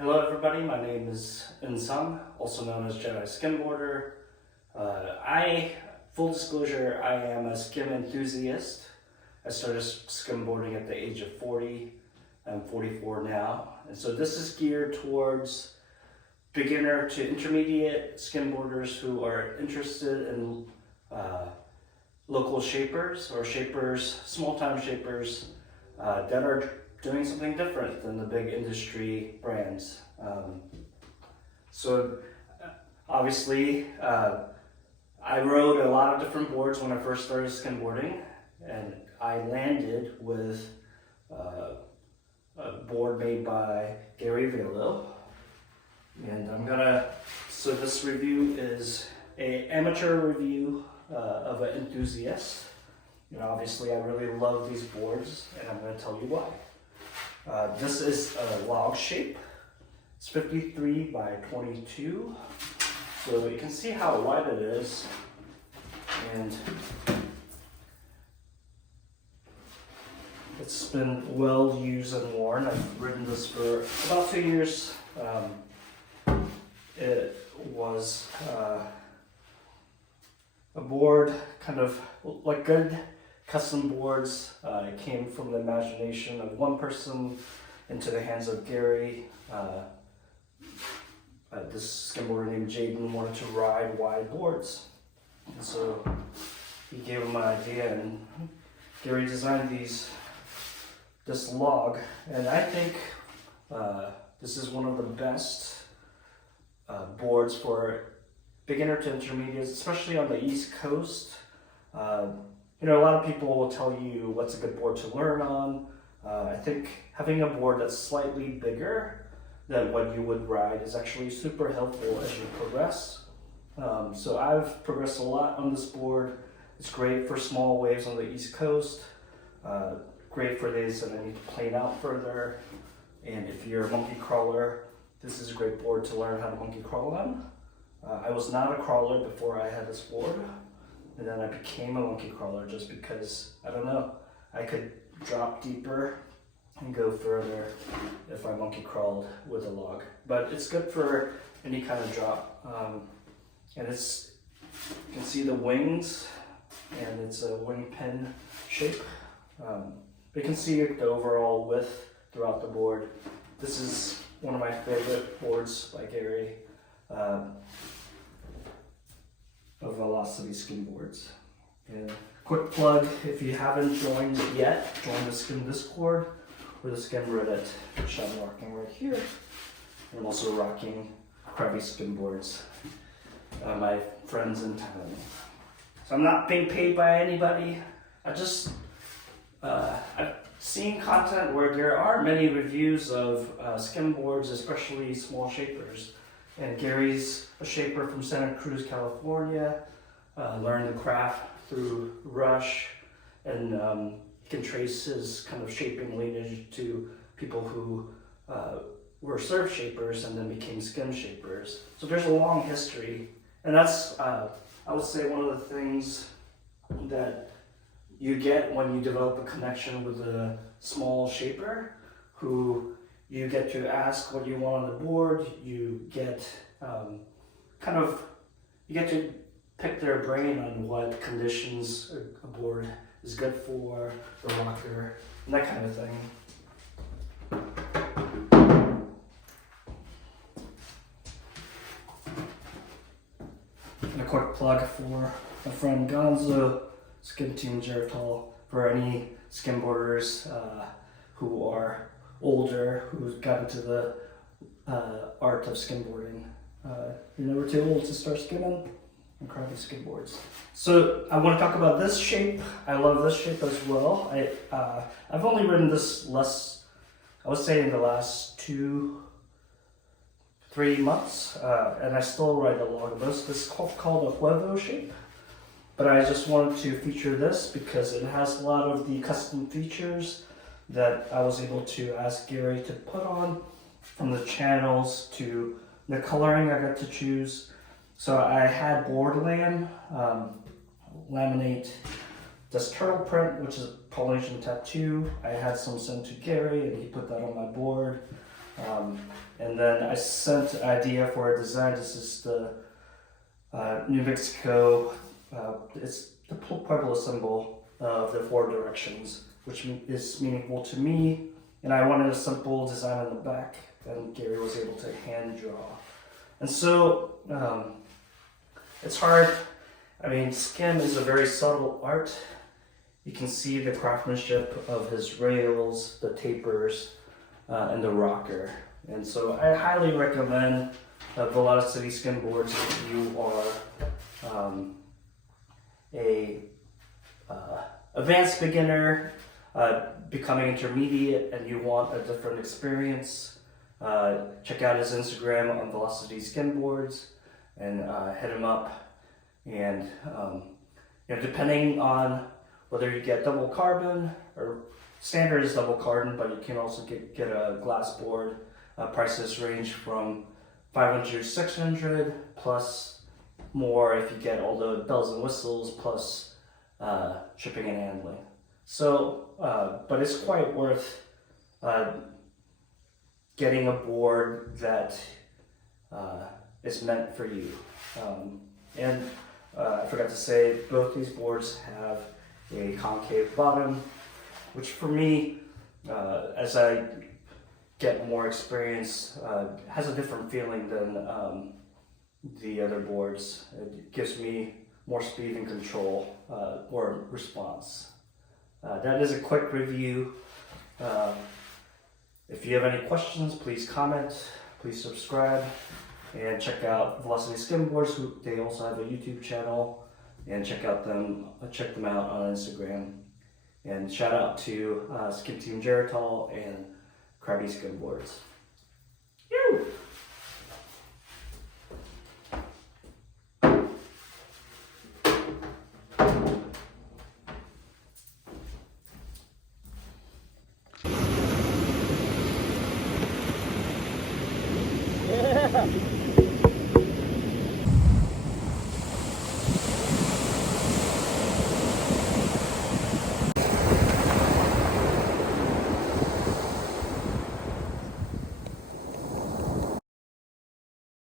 Hello everybody, my name is Insung, also known as Jedi Skimboarder. Full disclosure, I am a skim enthusiast. I started skimboarding at the age of 40. I'm 44 now. And so this is geared towards beginner to intermediate skimboarders who are interested in local shapers or shapers, small-time shapers that are doing something different than the big industry brands. Obviously, I rode a lot of different boards when I first started skimboarding, and I landed with a board made by Gary Velo. And so this review is an amateur review of an enthusiast. Obviously I really love these boards, and I'm going to tell you why. This is a log shape. It's 53 by 22. So you can see how wide it is. And it's been well used and worn. I've ridden this for about 2 years. It was a board, kind of like good custom boards. It came from the imagination of one person into the hands of Gary. This skimboarder named Jaden wanted to ride wide boards. And so he gave him an idea, and Gary designed this log. And I think this is one of the best boards for beginner to intermediate, especially on the East Coast. A lot of people will tell you what's a good board to learn on. I think having a board that's slightly bigger than what you would ride is actually super helpful as you progress. So I've progressed a lot on this board. It's great for small waves on the East Coast. Great for days that I need to plane out further. And if you're a monkey crawler, this is a great board to learn how to monkey crawl on. I was not a crawler before I had this board. And then I became a monkey crawler just because, I don't know, I could drop deeper and go further if I monkey crawled with a log. But it's good for any kind of drop. And you can see the wings, and it's a wing pin shape. But you can see the overall width throughout the board. This is one of my favorite boards by Gary. Of Velocity Skimboards. And quick plug, if you haven't joined yet, join the Skim Discord or the Skim Reddit, which I'm rocking right here. I'm also rocking Crappy Skimboards, my friends in town. So I'm not being paid by anybody. I've seen content where there are many reviews of skimboards, especially small shapers. And Gary's a shaper from Santa Cruz, California, learned the craft through Rush, and he can trace his kind of shaping lineage to people who were surf shapers and then became skim shapers. So there's a long history, and that's, I would say, one of the things that you get when you develop a connection with a small shaper who you get to ask what you want on the board. You get you get to pick their brain on what conditions a board is good for, the rocker, and that kind of thing. And a quick plug for my friend Gonzo, Skim Team Geritol, for any skimboarders who are older, who's got into the art of skimboarding. You're never too old to start skimming and crappy skimboards. So I want to talk about this shape. I love this shape as well. I've only ridden this I would say in the last 2-3 months, and I still ride along this. This is called a Huevo shape. But I just wanted to feature this because it has a lot of the custom features that I was able to ask Gary to put on, from the channels to the coloring I got to choose. So I had board laminate this turtle print, which is a Polynesian tattoo. I had some sent to Gary, and he put that on my board. And then I sent an idea for a design. This is the New Mexico, it's the Pueblo symbol of the four directions, which is meaningful to me. And I wanted a simple design on the back, and Gary was able to hand draw. And so it's hard. I mean, skim is a very subtle art. You can see the craftsmanship of his rails, the tapers, and the rocker. And so I highly recommend Velocity Skimboards if you are a advanced beginner, becoming intermediate, and you want a different experience. Check out his Instagram on Velocity Skimboards and hit him up. And depending on whether you get double carbon or standard is double carbon, but you can also get a glass board. Prices range from $500 to $600 plus more if you get all the bells and whistles plus shipping and handling. So, but it's quite worth getting a board that is meant for you. And I forgot to say, both these boards have a concave bottom, which for me, as I get more experience, has a different feeling than the other boards. It gives me more speed and control or response. That is a quick review. If you have any questions, please comment, please subscribe, and check out Velocity Skimboards. They also have a YouTube channel, and check them out on Instagram. And shout out to Skim Team Geritol and Krabby Skimboards. Yoo! Yeah!